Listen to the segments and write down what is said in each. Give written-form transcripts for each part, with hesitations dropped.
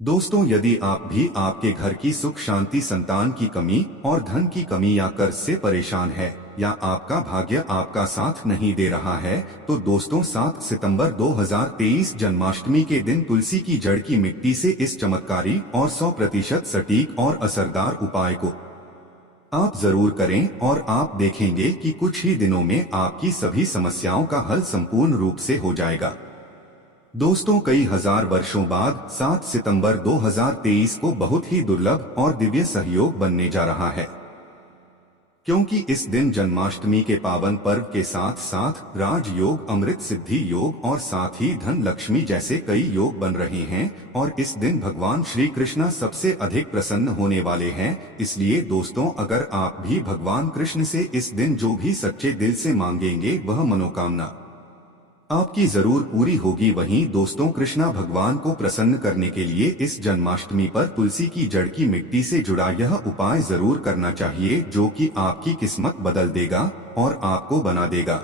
दोस्तों, यदि आप भी आपके घर की सुख शांति, संतान की कमी और धन की कमी या कर्ज से परेशान है, या आपका भाग्य आपका साथ नहीं दे रहा है, तो दोस्तों 7 सितंबर 2023 जन्माष्टमी के दिन तुलसी की जड़ की मिट्टी से इस चमत्कारी और 100% सटीक और असरदार उपाय को आप जरूर करें और आप देखेंगे कि कुछ ही दिनों में आपकी सभी समस्याओं का हल संपूर्ण रूप से हो जाएगा। दोस्तों, कई हजार वर्षों बाद 7 सितंबर 2023 को बहुत ही दुर्लभ और दिव्य सहयोग बनने जा रहा है, क्योंकि इस दिन जन्माष्टमी के पावन पर्व के साथ साथ राजयोग, अमृत सिद्धि योग और साथ ही धन लक्ष्मी जैसे कई योग बन रहे हैं और इस दिन भगवान श्री कृष्ण सबसे अधिक प्रसन्न होने वाले हैं। इसलिए दोस्तों, अगर आप भी भगवान कृष्ण से इस दिन जो भी सच्चे दिल से मांगेंगे वह मनोकामना आपकी जरूर पूरी होगी। वहीं दोस्तों, कृष्णा भगवान को प्रसन्न करने के लिए इस जन्माष्टमी पर तुलसी की जड़ की मिट्टी से जुड़ा यह उपाय जरूर करना चाहिए, जो कि आपकी किस्मत बदल देगा और आपको बना देगा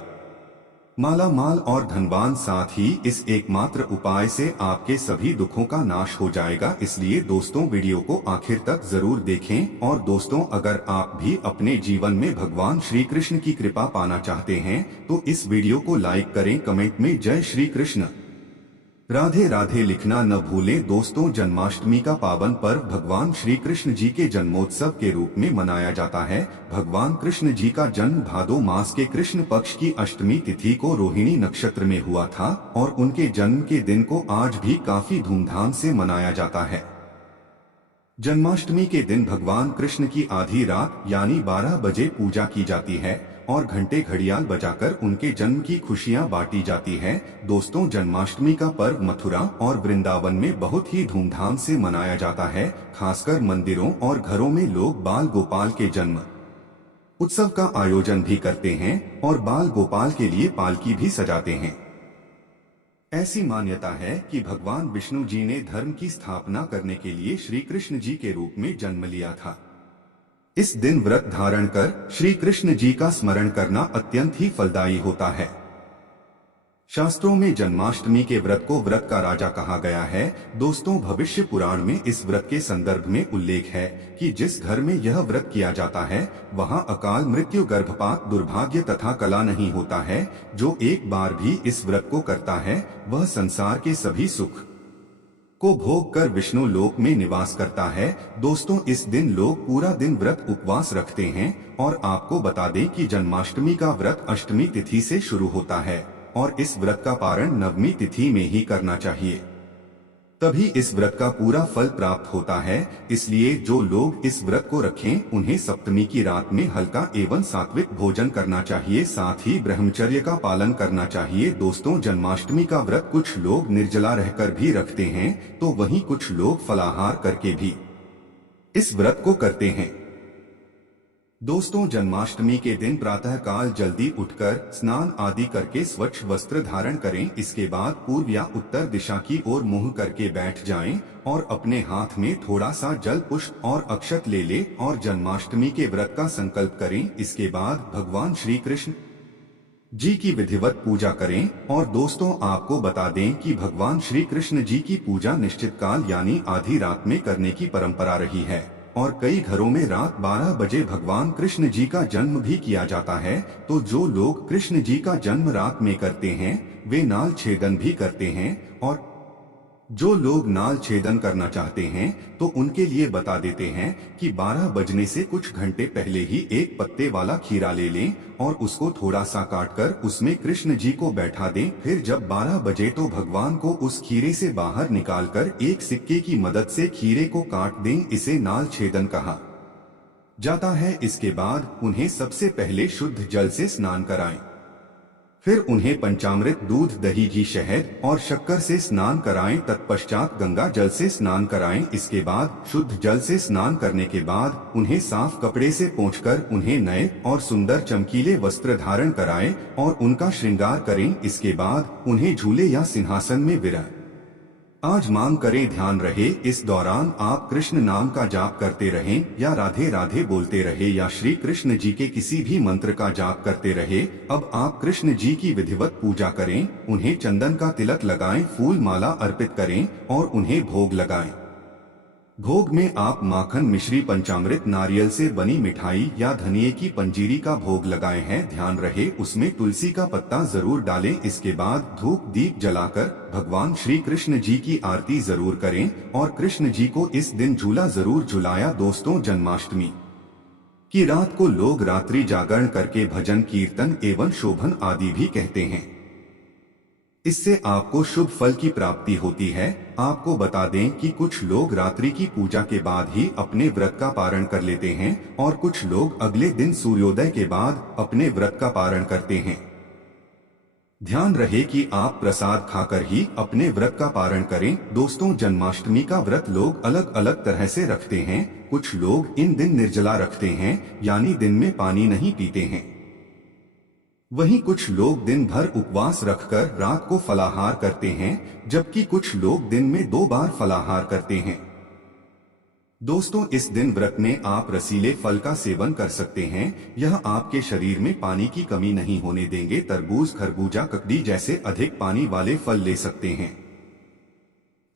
माला माल और धनवान। साथ ही इस एकमात्र उपाय से आपके सभी दुखों का नाश हो जाएगा। इसलिए दोस्तों, वीडियो को आखिर तक जरूर देखें। और दोस्तों, अगर आप भी अपने जीवन में भगवान श्री कृष्ण की कृपा पाना चाहते हैं तो इस वीडियो को लाइक करें, कमेंट में जय श्री कृष्ण राधे राधे लिखना न भूलें। दोस्तों, जन्माष्टमी का पावन पर्व भगवान श्री कृष्ण जी के जन्मोत्सव के रूप में मनाया जाता है। भगवान कृष्ण जी का जन्म भादो मास के कृष्ण पक्ष की अष्टमी तिथि को रोहिणी नक्षत्र में हुआ था और उनके जन्म के दिन को आज भी काफी धूमधाम से मनाया जाता है। जन्माष्टमी के दिन भगवान कृष्ण की आधी रात यानी 12 बजे पूजा की जाती है और घंटे घड़ियाल बजाकर उनके जन्म की खुशियां बांटी जाती है। दोस्तों, जन्माष्टमी का पर्व मथुरा और वृंदावन में बहुत ही धूमधाम से मनाया जाता है। खासकर मंदिरों और घरों में लोग बाल गोपाल के जन्म उत्सव का आयोजन भी करते हैं और बाल गोपाल के लिए पालकी भी सजाते हैं। ऐसी मान्यता है कि भगवान विष्णु जी ने धर्म की स्थापना करने के लिए श्री कृष्ण जी के रूप में जन्म लिया था। इस दिन व्रत धारण कर श्री कृष्ण जी का स्मरण करना अत्यंत ही फलदायी होता है। शास्त्रों में जन्माष्टमी के व्रत को व्रत का राजा कहा गया है। दोस्तों, भविष्य पुराण में इस व्रत के संदर्भ में उल्लेख है कि जिस घर में यह व्रत किया जाता है वहां अकाल मृत्यु, गर्भपात, दुर्भाग्य तथा कला नहीं होता है। जो एक बार भी इस व्रत को करता है वह संसार के सभी सुख को भोग कर विष्णु लोक में निवास करता है। दोस्तों, इस दिन लोग पूरा दिन व्रत उपवास रखते हैं और आपको बता दें कि जन्माष्टमी का व्रत अष्टमी तिथि से शुरू होता है और इस व्रत का पारण नवमी तिथि में ही करना चाहिए, तभी इस व्रत का पूरा फल प्राप्त होता है। इसलिए जो लोग इस व्रत को रखें उन्हें सप्तमी की रात में हल्का एवं सात्विक भोजन करना चाहिए, साथ ही ब्रह्मचर्य का पालन करना चाहिए। दोस्तों, जन्माष्टमी का व्रत कुछ लोग निर्जला रहकर भी रखते हैं तो वहीं कुछ लोग फलाहार करके भी इस व्रत को करते हैं। दोस्तों, जन्माष्टमी के दिन प्रातः काल जल्दी उठकर स्नान आदि करके स्वच्छ वस्त्र धारण करें। इसके बाद पूर्व या उत्तर दिशा की ओर मुंह करके बैठ जाएं और अपने हाथ में थोड़ा सा जल, पुष्प और अक्षत ले ले और जन्माष्टमी के व्रत का संकल्प करें। इसके बाद भगवान श्री कृष्ण जी की विधिवत पूजा करें। और दोस्तों, आपको बता दें कि भगवान श्री कृष्ण जी की पूजा निश्चित काल यानी आधी रात में करने की परंपरा रही है और कई घरों में रात 12 बजे भगवान कृष्ण जी का जन्म भी किया जाता है। तो जो लोग कृष्ण जी का जन्म रात में करते हैं वे नाल छेदन भी करते हैं और जो लोग नाल छेदन करना चाहते हैं तो उनके लिए बता देते हैं कि 12 बजने से कुछ घंटे पहले ही एक पत्ते वाला खीरा ले लें और उसको थोड़ा सा काटकर उसमें कृष्ण जी को बैठा दें। फिर जब 12 बजे तो भगवान को उस खीरे से बाहर निकालकर एक सिक्के की मदद से खीरे को काट दें। इसे नाल छेदन कहा जाता है। इसके बाद उन्हें सबसे पहले शुद्ध जल से स्नान कराएं, फिर उन्हें पंचामृत, दूध, दही, घी, शहद और शक्कर से स्नान कराएं। तत्पश्चात गंगा जल से स्नान कराएं। इसके बाद शुद्ध जल से स्नान करने के बाद उन्हें साफ कपड़े से पोंछकर उन्हें नए और सुंदर चमकीले वस्त्र धारण कराएं और उनका श्रृंगार करें। इसके बाद उन्हें झूले या सिंहासन में विराज आज मांग करें। ध्यान रहे, इस दौरान आप कृष्ण नाम का जाप करते रहें या राधे राधे बोलते रहे या श्री कृष्ण जी के किसी भी मंत्र का जाप करते रहे। अब आप कृष्ण जी की विधिवत पूजा करें, उन्हें चंदन का तिलक लगाएं, फूल माला अर्पित करें और उन्हें भोग लगाएं। भोग में आप माखन, मिश्री, पंचामृत, नारियल से बनी मिठाई या धनिये की पंजीरी का भोग लगाए हैं। ध्यान रहे उसमें तुलसी का पत्ता जरूर डालें। इसके बाद धूप दीप जलाकर भगवान श्री कृष्ण जी की आरती जरूर करें और कृष्ण जी को इस दिन झूला जरूर झुलाया। दोस्तों, जन्माष्टमी की रात को लोग रात्रि जागरण करके भजन, कीर्तन एवं शोभन आदि भी कहते हैं। इससे आपको शुभ फल की प्राप्ति होती है। आपको बता दें कि कुछ लोग रात्रि की पूजा के बाद ही अपने व्रत का पारण कर लेते हैं और कुछ लोग अगले दिन सूर्योदय के बाद अपने व्रत का पारण करते हैं। ध्यान रहे कि आप प्रसाद खाकर ही अपने व्रत का पारण करें। दोस्तों, जन्माष्टमी का व्रत लोग अलग अलग तरह से रखते हैं। कुछ लोग इन दिन निर्जला रखते हैं, यानी दिन में पानी नहीं पीते हैं। वहीं कुछ लोग दिन भर उपवास रखकर रात को फलाहार करते हैं, जबकि कुछ लोग दिन में 2 बार फलाहार करते हैं। दोस्तों, इस दिन व्रत में आप रसीले फल का सेवन कर सकते हैं। यह आपके शरीर में पानी की कमी नहीं होने देंगे। तरबूज, खरबूजा, ककड़ी जैसे अधिक पानी वाले फल ले सकते हैं।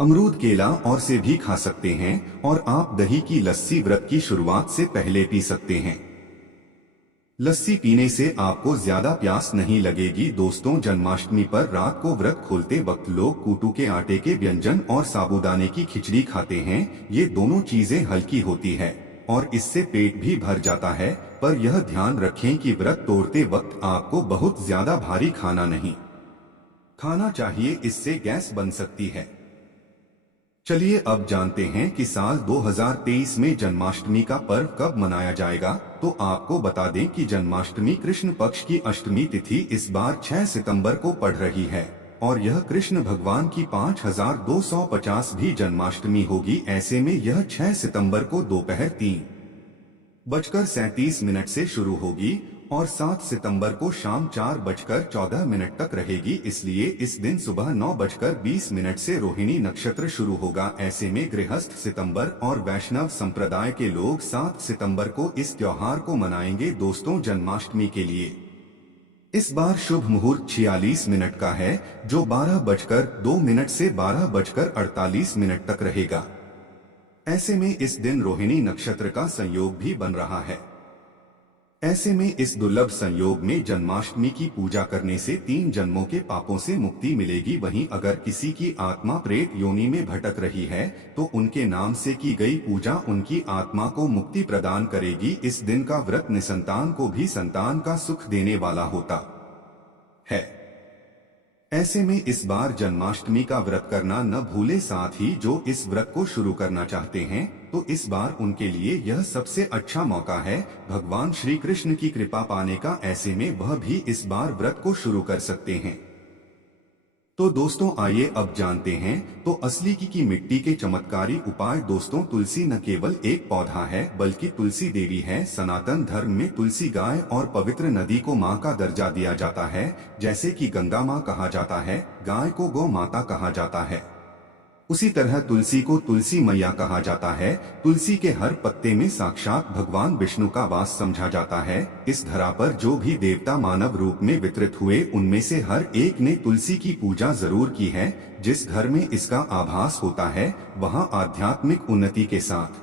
अमरूद, केला और सेब भी खा सकते हैं और आप दही की लस्सी व्रत की शुरुआत से पहले पी सकते हैं। लस्सी पीने से आपको ज्यादा प्यास नहीं लगेगी। दोस्तों, जन्माष्टमी पर रात को व्रत खोलते वक्त लोग कूटू के आटे के व्यंजन और साबूदाने की खिचड़ी खाते हैं। ये दोनों चीजें हल्की होती है और इससे पेट भी भर जाता है, पर यह ध्यान रखें कि व्रत तोड़ते वक्त आपको बहुत ज्यादा भारी खाना नहीं खाना चाहिए, इससे गैस बन सकती है। चलिए अब जानते हैं कि साल 2023 में जन्माष्टमी का पर्व कब मनाया जाएगा। तो आपको बता दें कि जन्माष्टमी कृष्ण पक्ष की अष्टमी तिथि इस बार 6 सितंबर को पड़ रही है और यह कृष्ण भगवान की 5250वीं जन्माष्टमी होगी। ऐसे में यह 6 सितंबर को दोपहर 3:37 से शुरू होगी और 7 सितंबर को शाम 4:14 तक रहेगी। इसलिए इस दिन सुबह 9:20 से रोहिणी नक्षत्र शुरू होगा। ऐसे में गृहस्थ सितंबर और वैष्णव संप्रदाय के लोग 7 सितंबर को इस त्योहार को मनाएंगे। दोस्तों, जन्माष्टमी के लिए इस बार शुभ मुहूर्त 46 मिनट का है, जो 12:02 से 12:48 तक रहेगा। ऐसे में इस दिन रोहिणी नक्षत्र का संयोग भी बन रहा है। ऐसे में इस दुर्लभ संयोग में जन्माष्टमी की पूजा करने से 3 जन्मों के पापों से मुक्ति मिलेगी। वहीं अगर किसी की आत्मा प्रेत योनि में भटक रही है तो उनके नाम से की गई पूजा उनकी आत्मा को मुक्ति प्रदान करेगी। इस दिन का व्रत निसंतान को भी संतान का सुख देने वाला होता है। ऐसे में इस बार जन्माष्टमी का व्रत करना न भूले। साथ ही जो इस व्रत को शुरू करना चाहते हैं तो इस बार उनके लिए यह सबसे अच्छा मौका है भगवान श्री कृष्ण की कृपा पाने का। ऐसे में वह भी इस बार व्रत को शुरू कर सकते हैं। तो दोस्तों, आइए अब जानते हैं तो असली की मिट्टी के चमत्कारी उपाय। दोस्तों, तुलसी न केवल एक पौधा है बल्कि तुलसी देवी है। सनातन धर्म में तुलसी गाय और पवित्र नदी को माँ का दर्जा दिया जाता है। जैसे कि गंगा माँ कहा जाता है, गाय को गौ माता कहा जाता है, उसी तरह तुलसी को तुलसी मैया कहा जाता है। तुलसी के हर पत्ते में साक्षात भगवान विष्णु का वास समझा जाता है। इस धरा पर जो भी देवता मानव रूप में वितरित हुए उनमें से हर एक ने तुलसी की पूजा जरूर की है। जिस घर में इसका आभास होता है वहां आध्यात्मिक उन्नति के साथ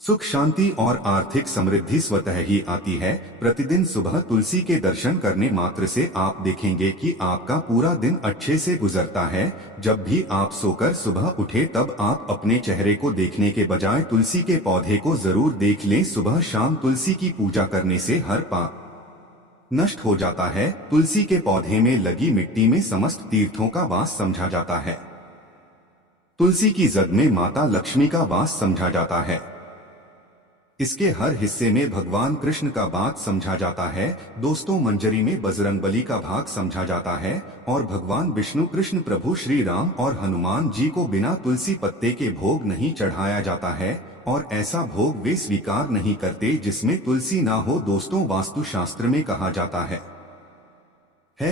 सुख, शांति और आर्थिक समृद्धि स्वतः ही आती है। प्रतिदिन सुबह तुलसी के दर्शन करने मात्र से आप देखेंगे कि आपका पूरा दिन अच्छे से गुजरता है। जब भी आप सोकर सुबह उठे तब आप अपने चेहरे को देखने के बजाय तुलसी के पौधे को जरूर देख लें। सुबह शाम तुलसी की पूजा करने से हर पाप नष्ट हो जाता है। तुलसी के पौधे में लगी मिट्टी में समस्त तीर्थों का वास समझा जाता है। तुलसी की जद में माता लक्ष्मी का वास समझा जाता है। इसके हर हिस्से में भगवान कृष्ण का भाग समझा जाता है। दोस्तों, मंजरी में बजरंगबली का भाग समझा जाता है और भगवान विष्णु, कृष्ण प्रभु श्री राम और हनुमान जी को बिना तुलसी पत्ते के भोग नहीं चढ़ाया जाता है और ऐसा भोग वे स्वीकार नहीं करते जिसमें तुलसी ना हो। दोस्तों, वास्तु शास्त्र में कहा जाता है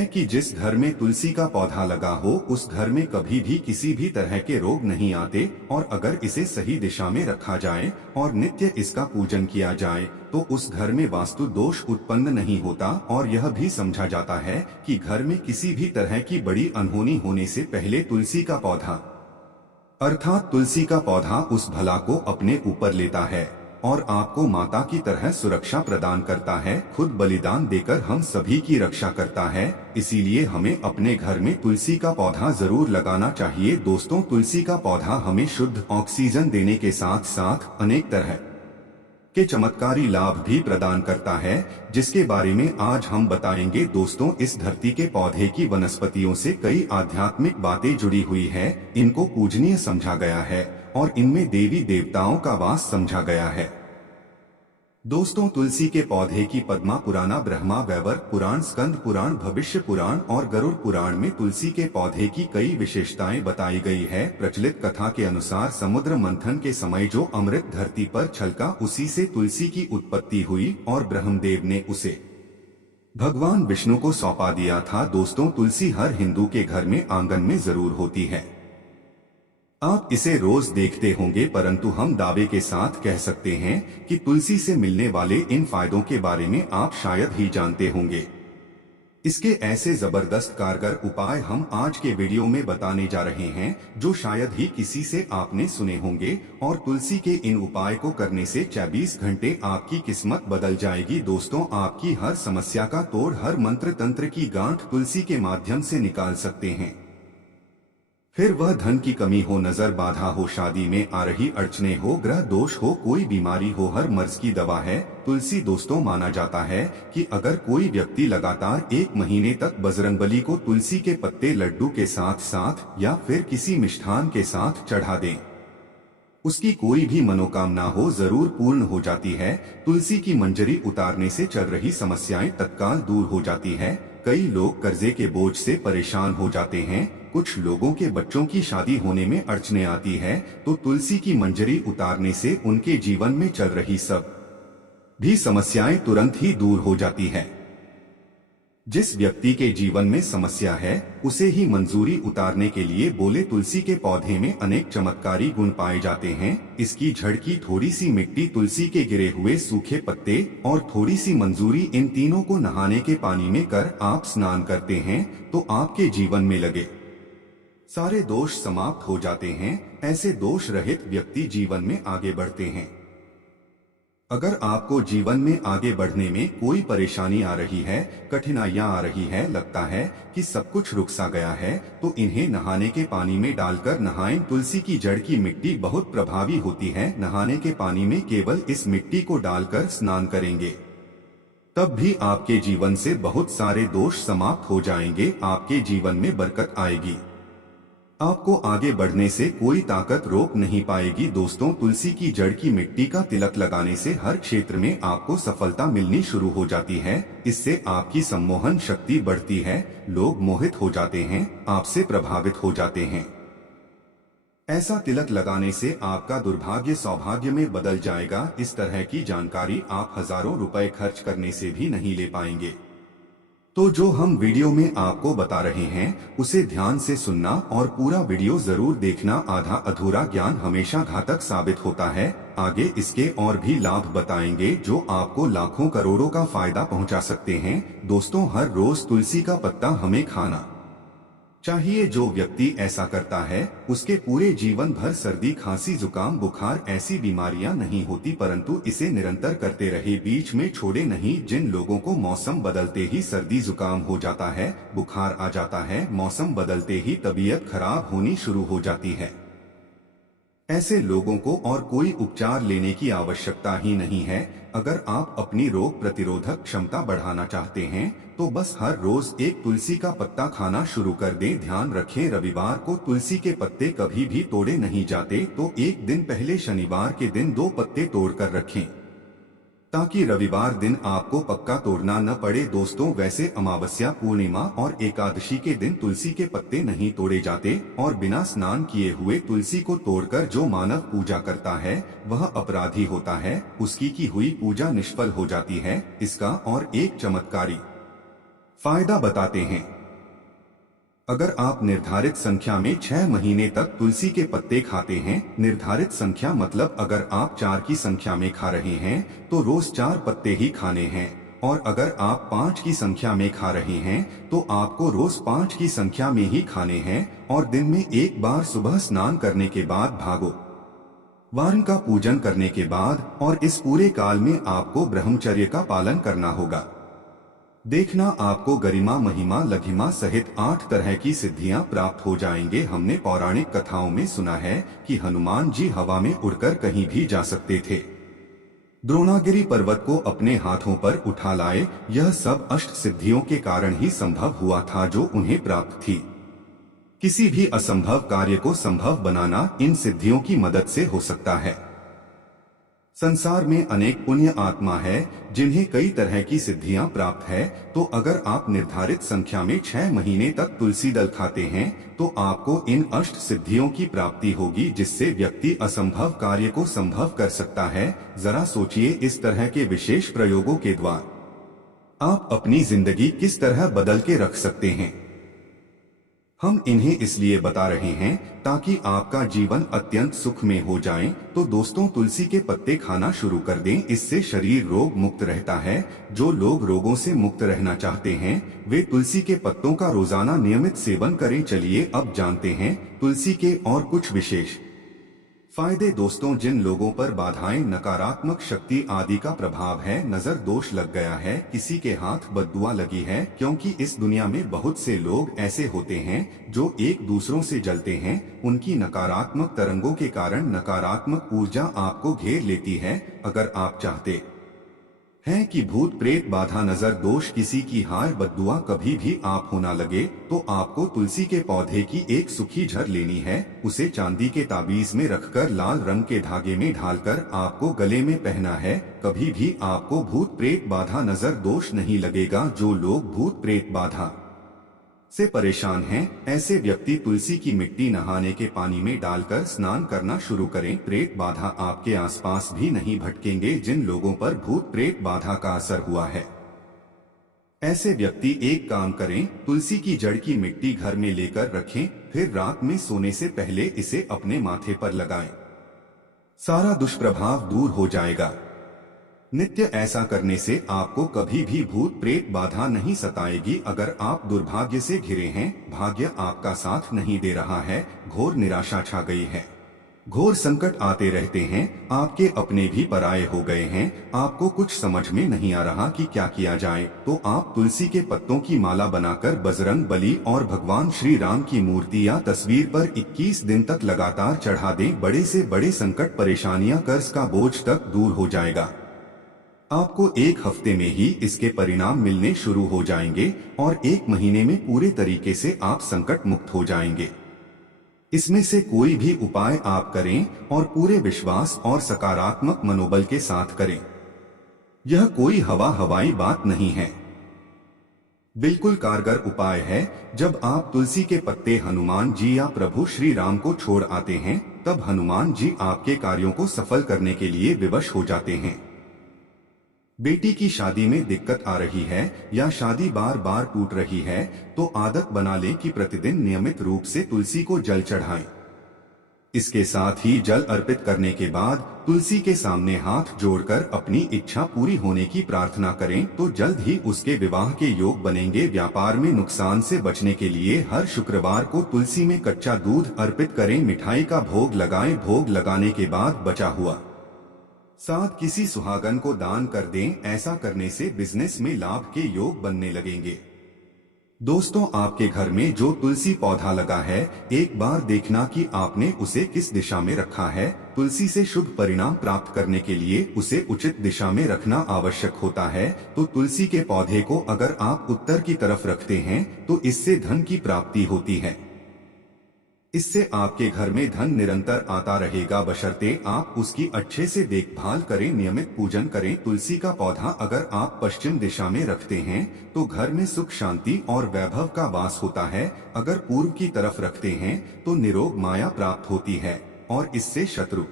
कि जिस घर में तुलसी का पौधा लगा हो उस घर में कभी भी किसी भी तरह के रोग नहीं आते और अगर इसे सही दिशा में रखा जाए और नित्य इसका पूजन किया जाए तो उस घर में वास्तु दोष उत्पन्न नहीं होता। और यह भी समझा जाता है कि घर में किसी भी तरह की बड़ी अनहोनी होने से पहले तुलसी का पौधा अर्थात तुलसी का पौधा उस भला को अपने ऊपर लेता है और आपको माता की तरह सुरक्षा प्रदान करता है। खुद बलिदान देकर हम सभी की रक्षा करता है। इसीलिए हमें अपने घर में तुलसी का पौधा जरूर लगाना चाहिए। दोस्तों, तुलसी का पौधा हमें शुद्ध ऑक्सीजन देने के साथ साथ अनेक तरह के चमत्कारी लाभ भी प्रदान करता है, जिसके बारे में आज हम बताएंगे। दोस्तों, इस धरती के पौधे की वनस्पतियों से कई आध्यात्मिक बातें जुड़ी हुई है। इनको पूजनीय समझा गया है और इनमें देवी देवताओं का वास समझा गया है। दोस्तों, तुलसी के पौधे की पद्मा पुराना, ब्रह्मा वैवर्त पुराण, स्कंद पुराण, भविष्य पुराण और गरुड़ पुराण में तुलसी के पौधे की कई विशेषताएं बताई गई है। प्रचलित कथा के अनुसार समुद्र मंथन के समय जो अमृत धरती पर छलका, उसी से तुलसी की उत्पत्ति हुई और ब्रह्मदेव ने उसे भगवान विष्णु को सौंपा दिया था। दोस्तों, तुलसी हर हिंदू के घर में आंगन में जरूर होती है। आप इसे रोज देखते होंगे, परंतु हम दावे के साथ कह सकते हैं कि तुलसी से मिलने वाले इन फायदों के बारे में आप शायद ही जानते होंगे। इसके ऐसे जबरदस्त कारगर उपाय हम आज के वीडियो में बताने जा रहे हैं, जो शायद ही किसी से आपने सुने होंगे। और तुलसी के इन उपाय को करने से 24 घंटे आपकी किस्मत बदल जाएगी। दोस्तों, आपकी हर समस्या का तोड़, हर मंत्र तंत्र की गांठ तुलसी के माध्यम से निकाल सकते हैं। फिर वह धन की कमी हो, नजर बाधा हो, शादी में आ रही अड़चने हो, ग्रह दोष हो, कोई बीमारी हो, हर मर्ज की दवा है तुलसी। दोस्तों, माना जाता है कि अगर कोई व्यक्ति लगातार 1 महीने तक बजरंगबली को तुलसी के पत्ते लड्डू के साथ साथ या फिर किसी मिष्ठान के साथ चढ़ा दें, उसकी कोई भी मनोकामना हो जरूर पूर्ण हो जाती है। तुलसी की मंजरी उतारने से चल रही समस्याएं तत्काल दूर हो जाती है। कई लोग कर्जे के बोझ से परेशान हो जाते हैं, कुछ लोगों के बच्चों की शादी होने में अड़चने आती है, तो तुलसी की मंजरी उतारने से उनके जीवन में चल रही सब भी समस्याएं तुरंत ही दूर हो जाती है। जिस व्यक्ति के जीवन में समस्या है, उसे ही मंजूरी उतारने के लिए बोले तुलसी के पौधे में अनेक चमत्कारी गुण पाए जाते हैं। इसकी जड़ की थोड़ी सी मिट्टी, तुलसी के गिरे हुए सूखे पत्ते और थोड़ी सी मंजूरी, इन तीनों को नहाने के पानी में कर आप स्नान करते हैं तो आपके जीवन में लगे सारे दोष समाप्त हो जाते हैं। ऐसे दोष रहित व्यक्ति जीवन में आगे बढ़ते हैं। अगर आपको जीवन में आगे बढ़ने में कोई परेशानी आ रही है, कठिनाइयां आ रही है, लगता है कि सब कुछ रुक सा गया है, तो इन्हें नहाने के पानी में डालकर नहाएं। तुलसी की जड़ की मिट्टी बहुत प्रभावी होती है। नहाने के पानी में केवल इस मिट्टी को डालकर स्नान करेंगे, तब भी आपके जीवन से बहुत सारे दोष समाप्त हो जाएंगे। आपके जीवन में बरकत आएगी। आपको आगे बढ़ने से कोई ताकत रोक नहीं पाएगी। दोस्तों, तुलसी की जड़ की मिट्टी का तिलक लगाने से हर क्षेत्र में आपको सफलता मिलनी शुरू हो जाती है। इससे आपकी सम्मोहन शक्ति बढ़ती है, लोग मोहित हो जाते हैं, आपसे प्रभावित हो जाते हैं। ऐसा तिलक लगाने से आपका दुर्भाग्य सौभाग्य में बदल जाएगा। इस तरह की जानकारी आप हजारों रुपए खर्च करने से भी नहीं ले पाएंगे। तो जो हम वीडियो में आपको बता रहे हैं, उसे ध्यान से सुनना और पूरा वीडियो जरूर देखना। आधा अधूरा ज्ञान हमेशा घातक साबित होता है। आगे इसके और भी लाभ बताएंगे जो आपको लाखों करोड़ों का फायदा पहुंचा सकते हैं। दोस्तों, हर रोज तुलसी का पत्ता हमें खाना चाहिए। जो व्यक्ति ऐसा करता है, उसके पूरे जीवन भर सर्दी, खांसी, जुकाम, बुखार ऐसी बीमारियां नहीं होती, परंतु इसे निरंतर करते रहे, बीच में छोड़े नहीं। जिन लोगों को मौसम बदलते ही सर्दी जुकाम हो जाता है, बुखार आ जाता है, मौसम बदलते ही तबीयत खराब होनी शुरू हो जाती है, ऐसे लोगों को और कोई उपचार लेने की आवश्यकता ही नहीं है। अगर आप अपनी रोग प्रतिरोधक क्षमता बढ़ाना चाहते हैं, तो बस हर रोज एक तुलसी का पत्ता खाना शुरू कर दें। ध्यान रखें, रविवार को तुलसी के पत्ते कभी भी तोड़े नहीं जाते, तो एक दिन पहले शनिवार के दिन 2 पत्ते तोड़कर रखें, ताकि रविवार दिन आपको पक्का तोड़ना न पड़े। दोस्तों, वैसे अमावस्या, पूर्णिमा और एकादशी के दिन तुलसी के पत्ते नहीं तोड़े जाते और बिना स्नान किए हुए तुलसी को तोड़कर जो मानव पूजा करता है, वह अपराधी होता है, उसकी की हुई पूजा निष्फल हो जाती है। इसका और एक चमत्कारी फायदा बताते हैं। अगर आप निर्धारित संख्या में 6 महीने तक तुलसी के पत्ते खाते हैं, निर्धारित संख्या मतलब अगर आप 4 की संख्या में खा रहे हैं, तो रोज 4 पत्ते ही खाने हैं। और अगर आप 5 की संख्या में खा रहे हैं तो आपको रोज 5 की संख्या में ही खाने हैं और दिन में एक बार सुबह स्नान करने के बाद भागो वारण का पूजन करने के बाद और इस पूरे काल में आपको ब्रह्मचर्य का पालन करना होगा। देखना आपको गरिमा महिमा लघिमा सहित 8 तरह की सिद्धियां प्राप्त हो जाएंगे। हमने पौराणिक कथाओं में सुना है कि हनुमान जी हवा में उड़कर कहीं भी जा सकते थे, द्रोणागिरी पर्वत को अपने हाथों पर उठा लाए। यह सब अष्ट सिद्धियों के कारण ही संभव हुआ था जो उन्हें प्राप्त थी। किसी भी असंभव कार्य को संभव बनाना इन सिद्धियों की मदद से हो सकता है। संसार में अनेक पुण्य आत्मा है जिन्हें कई तरह की सिद्धियां प्राप्त है। तो अगर आप निर्धारित संख्या में 6 महीने तक तुलसी दल खाते हैं तो आपको इन अष्ट सिद्धियों की प्राप्ति होगी, जिससे व्यक्ति असंभव कार्य को संभव कर सकता है। जरा सोचिए, इस तरह के विशेष प्रयोगों के द्वारा आप अपनी जिंदगी किस तरह बदल के रख सकते हैं। हम इन्हें इसलिए बता रहे हैं ताकि आपका जीवन अत्यंत सुख में हो जाए। तो दोस्तों, तुलसी के पत्ते खाना शुरू कर दें, इससे शरीर रोग मुक्त रहता है। जो लोग रोगों से मुक्त रहना चाहते हैं वे तुलसी के पत्तों का रोजाना नियमित सेवन करें। चलिए अब जानते हैं तुलसी के और कुछ विशेष फायदे। दोस्तों, जिन लोगों पर बाधाएं, नकारात्मक शक्ति आदि का प्रभाव है, नजर दोष लग गया है, किसी के हाथ बद्दुआ लगी है, क्योंकि इस दुनिया में बहुत से लोग ऐसे होते हैं जो एक दूसरों से जलते हैं। उनकी नकारात्मक तरंगों के कारण नकारात्मक ऊर्जा आपको घेर लेती है। अगर आप चाहते हैं कि भूत प्रेत बाधा नजर दोष किसी की हाय बद्दुआ कभी भी आप होना लगे, तो आपको तुलसी के पौधे की एक सूखी झर लेनी है। उसे चांदी के ताबीज में रखकर लाल रंग के धागे में ढालकर आपको गले में पहना है। कभी भी आपको भूत प्रेत बाधा नजर दोष नहीं लगेगा। जो लोग भूत प्रेत बाधा से परेशान हैं, ऐसे व्यक्ति तुलसी की मिट्टी नहाने के पानी में डालकर स्नान करना शुरू करें। प्रेत बाधा आपके आसपास भी नहीं भटकेंगे। जिन लोगों पर भूत प्रेत बाधा का असर हुआ है, ऐसे व्यक्ति एक काम करें, तुलसी की जड़ की मिट्टी घर में लेकर रखें, फिर रात में सोने से पहले इसे अपने माथे पर लगाएं। सारा दुष्प्रभाव दूर हो जाएगा। नित्य ऐसा करने से आपको कभी भी भूत प्रेत बाधा नहीं सताएगी। अगर आप दुर्भाग्य से घिरे हैं, भाग्य आपका साथ नहीं दे रहा है, घोर निराशा छा गई है, घोर संकट आते रहते हैं, आपके अपने भी पराये हो गए हैं, आपको कुछ समझ में नहीं आ रहा कि क्या किया जाए, तो आप तुलसी के पत्तों की माला बनाकर बजरंग बली और भगवान श्री राम की मूर्ति या तस्वीर पर 21 दिन तक लगातार चढ़ा दें। बड़े से बड़े संकट, परेशानियां, कर्ज का बोझ तक दूर हो जाएगा। आपको 1 हफ्ते में ही इसके परिणाम मिलने शुरू हो जाएंगे और 1 महीने में पूरे तरीके से आप संकट मुक्त हो जाएंगे। इसमें से कोई भी उपाय आप करें और पूरे विश्वास और सकारात्मक मनोबल के साथ करें। यह कोई हवाई बात नहीं है, बिल्कुल कारगर उपाय है। जब आप तुलसी के पत्ते हनुमान जी या प्रभु श्री राम को छोड़ आते हैं, तब हनुमान जी आपके कार्यों को सफल करने के लिए विवश हो जाते हैं। बेटी की शादी में दिक्कत आ रही है या शादी बार बार टूट रही है, तो आदत बना लें कि प्रतिदिन नियमित रूप से तुलसी को जल चढ़ाएं। इसके साथ ही जल अर्पित करने के बाद तुलसी के सामने हाथ जोड़कर अपनी इच्छा पूरी होने की प्रार्थना करें, तो जल्द ही उसके विवाह के योग बनेंगे। व्यापार में नुकसान से बचने के लिए हर शुक्रवार को तुलसी में कच्चा दूध अर्पित करें, मिठाई का भोग लगाएं। भोग लगाने के बाद बचा हुआ साथ किसी सुहागन को दान कर दें। ऐसा करने से बिजनेस में लाभ के योग बनने लगेंगे। दोस्तों, आपके घर में जो तुलसी पौधा लगा है, एक बार देखना कि आपने उसे किस दिशा में रखा है। तुलसी से शुभ परिणाम प्राप्त करने के लिए उसे उचित दिशा में रखना आवश्यक होता है। तो तुलसी के पौधे को अगर आप उत्तर की तरफ रखते हैं तो इससे धन की प्राप्ति होती है। इससे आपके घर में धन निरंतर आता रहेगा, बशर्ते आप उसकी अच्छे से देखभाल करें, नियमित पूजन करें। तुलसी का पौधा अगर आप पश्चिम दिशा में रखते हैं तो घर में सुख, शांति और वैभव का वास होता है। अगर पूर्व की तरफ रखते हैं तो निरोग माया प्राप्त होती है और इससे शत्रु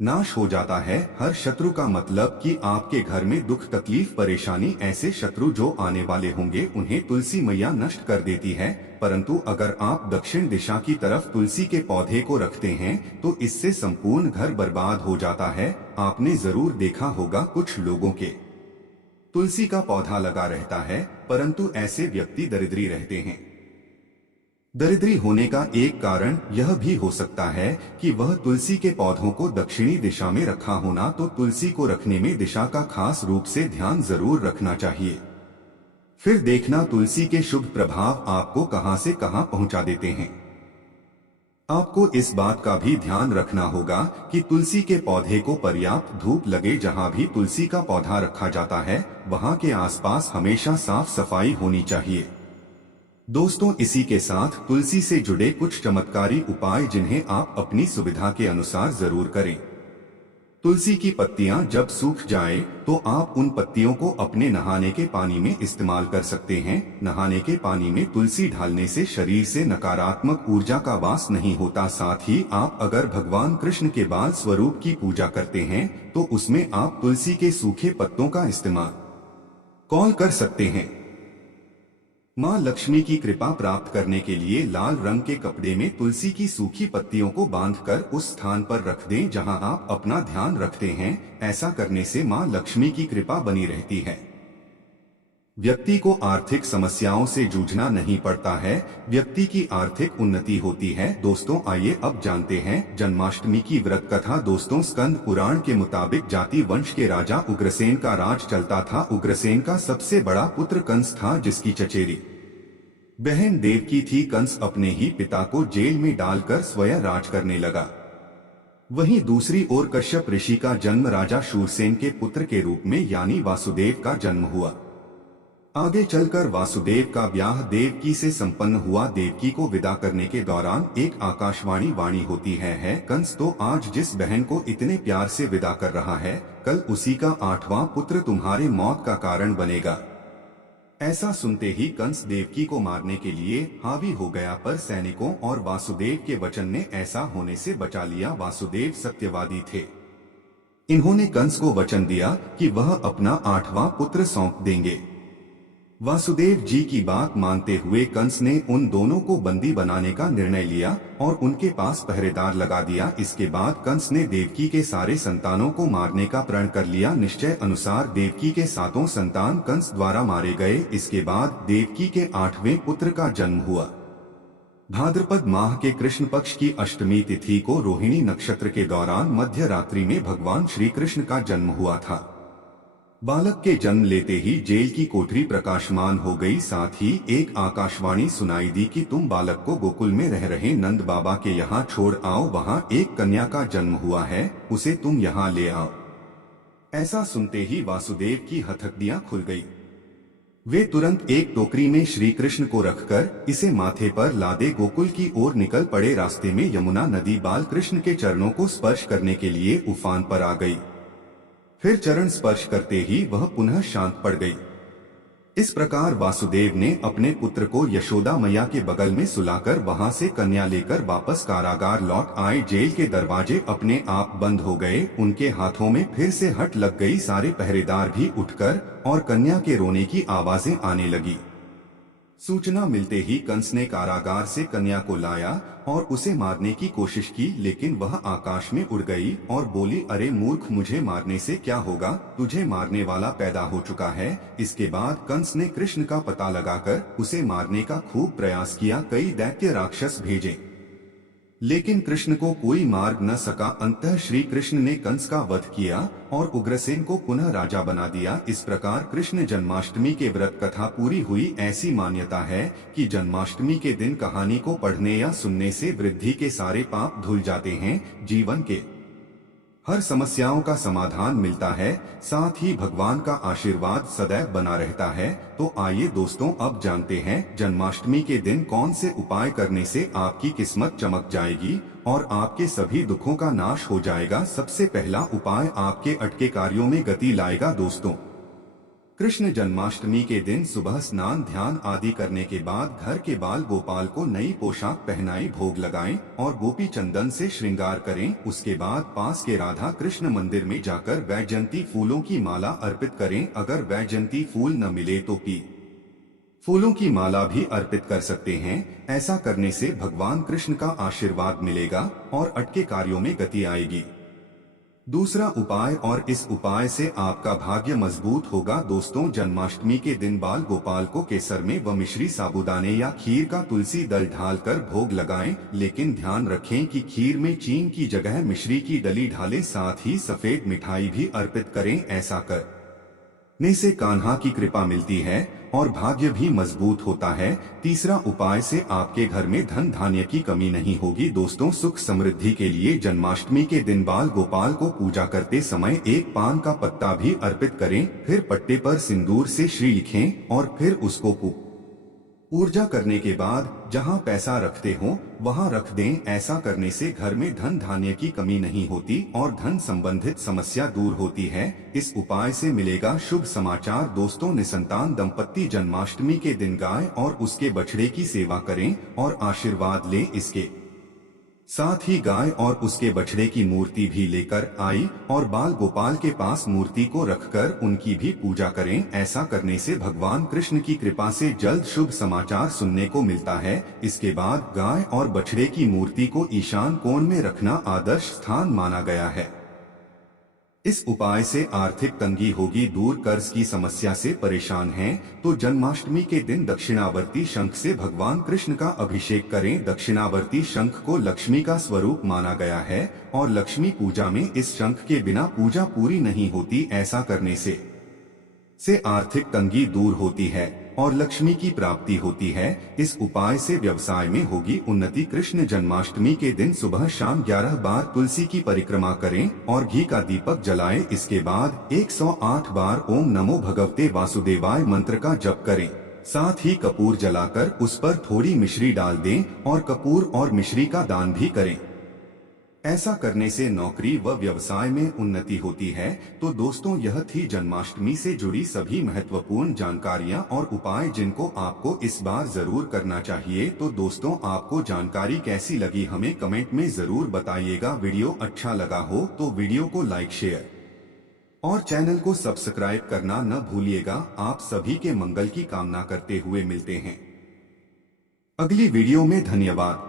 नाश हो जाता है। हर शत्रु का मतलब कि आपके घर में दुख, तकलीफ, परेशानी, ऐसे शत्रु जो आने वाले होंगे उन्हें तुलसी मैया नष्ट कर देती है। परंतु अगर आप दक्षिण दिशा की तरफ तुलसी के पौधे को रखते हैं तो इससे संपूर्ण घर बर्बाद हो जाता है। आपने जरूर देखा होगा कुछ लोगों के तुलसी का पौधा लगा रहता है, परंतु ऐसे व्यक्ति दरिद्री रहते हैं। दरिद्री होने का एक कारण यह भी हो सकता है कि वह तुलसी के पौधों को दक्षिणी दिशा में रखा होना, तो तुलसी को रखने में दिशा का खास रूप से ध्यान जरूर रखना चाहिए। फिर देखना तुलसी के शुभ प्रभाव आपको कहां से कहां पहुंचा देते हैं। आपको इस बात का भी ध्यान रखना होगा कि तुलसी के पौधे को पर्याप्त धूप लगे। जहां भी तुलसी का पौधा रखा जाता है वहां के आसपास हमेशा साफ सफाई होनी चाहिए। दोस्तों, इसी के साथ तुलसी से जुड़े कुछ चमत्कारी उपाय जिन्हें आप अपनी सुविधा के अनुसार जरूर करें। तुलसी की पत्तियां जब सूख जाए तो आप उन पत्तियों को अपने नहाने के पानी में इस्तेमाल कर सकते हैं। नहाने के पानी में तुलसी डालने से शरीर से नकारात्मक ऊर्जा का वास नहीं होता। साथ ही आप अगर भगवान कृष्ण के बाल स्वरूप की पूजा करते हैं तो उसमें आप तुलसी के सूखे पत्तों का इस्तेमाल कर सकते हैं। माँ लक्ष्मी की कृपा प्राप्त करने के लिए लाल रंग के कपड़े में तुलसी की सूखी पत्तियों को बांधकर उस स्थान पर रख दें जहां आप अपना ध्यान रखते हैं। ऐसा करने से माँ लक्ष्मी की कृपा बनी रहती है। व्यक्ति को आर्थिक समस्याओं से जूझना नहीं पड़ता है, व्यक्ति की आर्थिक उन्नति होती है। दोस्तों, आइए अब जानते हैं जन्माष्टमी की व्रत कथा। दोस्तों, स्कंद पुराण के मुताबिक जाति वंश के राजा उग्रसेन का राज चलता था। उग्रसेन का सबसे बड़ा पुत्र कंस था, जिसकी चचेरी बहन देवकी थी। कंस अपने ही पिता को जेल में डालकर स्वयं राज करने लगा। वहीं दूसरी ओर कश्यप ऋषि का जन्म राजा शूरसेन के पुत्र के रूप में यानी वासुदेव का जन्म हुआ। आगे चलकर वासुदेव का ब्याह देवकी से संपन्न हुआ। देवकी को विदा करने के दौरान एक आकाशवाणी वाणी होती है, कंस तो आज जिस बहन को इतने प्यार से विदा कर रहा है, कल उसी का 8वां पुत्र तुम्हारे मौत का कारण बनेगा। ऐसा सुनते ही कंस देवकी को मारने के लिए हावी हो गया, पर सैनिकों और वासुदेव के वचन ने ऐसा होने से बचा लिया। वासुदेव सत्यवादी थे। इन्होंने कंस को वचन दिया कि वह अपना 8वां पुत्र सौंप देंगे। वासुदेव जी की बात मानते हुए कंस ने उन दोनों को बंदी बनाने का निर्णय लिया और उनके पास पहरेदार लगा दिया। इसके बाद कंस ने देवकी के सारे संतानों को मारने का प्रण कर लिया। निश्चय अनुसार देवकी के 7 संतान कंस द्वारा मारे गए। इसके बाद देवकी के 8वें पुत्र का जन्म हुआ। भाद्रपद माह के कृष्ण पक्ष की अष्टमी तिथि को रोहिणी नक्षत्र के दौरान मध्य रात्रि में भगवान श्री कृष्ण का जन्म हुआ था। बालक के जन्म लेते ही जेल की कोठरी प्रकाशमान हो गई। साथ ही एक आकाशवाणी सुनाई दी कि तुम बालक को गोकुल में रह रहे नंद बाबा के यहाँ छोड़ आओ, वहाँ एक कन्या का जन्म हुआ है, उसे तुम यहाँ ले आओ। ऐसा सुनते ही वासुदेव की हथकड़ियां खुल गई। वे तुरंत एक टोकरी में श्री कृष्ण को रखकर इसे माथे पर लादे गोकुल की ओर निकल पड़े। रास्ते में यमुना नदी बाल कृष्ण के चरणों को स्पर्श करने के लिए उफान पर आ गई। फिर चरण स्पर्श करते ही वह पुनः शांत पड़ गई। इस प्रकार वासुदेव ने अपने पुत्र को यशोदा मैया के बगल में सुलाकर वहां से कन्या लेकर वापस कारागार लौट आए। जेल के दरवाजे अपने आप बंद हो गए। उनके हाथों में फिर से हट लग गई। सारे पहरेदार भी उठकर और कन्या के रोने की आवाजें आने लगी। सूचना मिलते ही कंस ने कारागार से कन्या को लाया और उसे मारने की कोशिश की, लेकिन वह आकाश में उड़ गई और बोली, अरे मूर्ख, मुझे मारने से क्या होगा, तुझे मारने वाला पैदा हो चुका है। इसके बाद कंस ने कृष्ण का पता लगाकर उसे मारने का खूब प्रयास किया। कई दैत्य राक्षस भेजे, लेकिन कृष्ण को कोई मार न सका। अंततः श्री कृष्ण ने कंस का वध किया और उग्रसेन को पुनः राजा बना दिया। इस प्रकार कृष्ण जन्माष्टमी के व्रत कथा पूरी हुई। ऐसी मान्यता है कि जन्माष्टमी के दिन कहानी को पढ़ने या सुनने से वृद्धि के सारे पाप धुल जाते हैं, जीवन के हर समस्याओं का समाधान मिलता है, साथ ही भगवान का आशीर्वाद सदैव बना रहता है। तो आइए दोस्तों, अब जानते हैं जन्माष्टमी के दिन कौन से उपाय करने से आपकी किस्मत चमक जाएगी और आपके सभी दुखों का नाश हो जाएगा। सबसे पहला उपाय आपके अटके कार्यों में गति लाएगा। दोस्तों, कृष्ण जन्माष्टमी के दिन सुबह स्नान ध्यान आदि करने के बाद घर के बाल गोपाल को नई पोशाक पहनाएं, भोग लगाएं और गोपी चंदन से श्रृंगार करें। उसके बाद पास के राधा कृष्ण मंदिर में जाकर वैजयंती फूलों की माला अर्पित करें। अगर वैजयंती फूल न मिले तो फूलों की माला भी अर्पित कर सकते हैं। ऐसा करने से भगवान कृष्ण का आशीर्वाद मिलेगा और अटके कार्यों में गति आएगी। दूसरा उपाय, और इस उपाय से आपका भाग्य मजबूत होगा। दोस्तों, जन्माष्टमी के दिन बाल गोपाल को केसर में व मिश्री, साबूदाने या खीर का तुलसी दल ढालकर भोग लगाएं, लेकिन ध्यान रखें कि खीर में चीनी की जगह मिश्री की डली डालें। साथ ही सफेद मिठाई भी अर्पित करें। ऐसा करने से कान्हा की कृपा मिलती है और भाग्य भी मजबूत होता है। तीसरा उपाय से आपके घर में धन धान्य की कमी नहीं होगी। दोस्तों, सुख समृद्धि के लिए जन्माष्टमी के दिन बाल गोपाल को पूजा करते समय एक पान का पत्ता भी अर्पित करें। फिर पट्टे पर सिंदूर से श्री लिखें और फिर उसको पूजा करने के बाद जहां पैसा रखते हो वहां रख दें। ऐसा करने से घर में धन धान्य की कमी नहीं होती और धन संबंधित समस्या दूर होती है। इस उपाय से मिलेगा शुभ समाचार। दोस्तों, निसंतान दंपत्ति जन्माष्टमी के दिन गाय और उसके बछड़े की सेवा करें और आशीर्वाद लें। इसके साथ ही गाय और उसके बछड़े की मूर्ति भी लेकर आई और बाल गोपाल के पास मूर्ति को रखकर उनकी भी पूजा करें। ऐसा करने से भगवान कृष्ण की कृपा से जल्द शुभ समाचार सुनने को मिलता है। इसके बाद गाय और बछड़े की मूर्ति को ईशान कोण में रखना आदर्श स्थान माना गया है। इस उपाय से आर्थिक तंगी होगी दूर। कर्ज की समस्या से परेशान हैं तो जन्माष्टमी के दिन दक्षिणावर्ती शंख से भगवान कृष्ण का अभिषेक करें। दक्षिणावर्ती शंख को लक्ष्मी का स्वरूप माना गया है और लक्ष्मी पूजा में इस शंख के बिना पूजा पूरी नहीं होती। ऐसा करने से आर्थिक तंगी दूर होती है और लक्ष्मी की प्राप्ति होती है। इस उपाय से व्यवसाय में होगी उन्नति। कृष्ण जन्माष्टमी के दिन सुबह शाम 11 बार तुलसी की परिक्रमा करें और घी का दीपक जलाएं। इसके बाद 108 बार ओम नमो भगवते वासुदेवाय मंत्र का जप करें। साथ ही कपूर जलाकर उस पर थोड़ी मिश्री डाल दें और कपूर और मिश्री का दान भी करें। ऐसा करने से नौकरी व व्यवसाय में उन्नति होती है। तो दोस्तों, यह थी जन्माष्टमी से जुड़ी सभी महत्वपूर्ण जानकारियां और उपाय जिनको आपको इस बार जरूर करना चाहिए। तो दोस्तों, आपको जानकारी कैसी लगी हमें कमेंट में जरूर बताइएगा। वीडियो अच्छा लगा हो तो वीडियो को लाइक, शेयर और चैनल को सब्सक्राइब करना न भूलिएगा। आप सभी के मंगल की कामना करते हुए मिलते हैं अगली वीडियो में। धन्यवाद।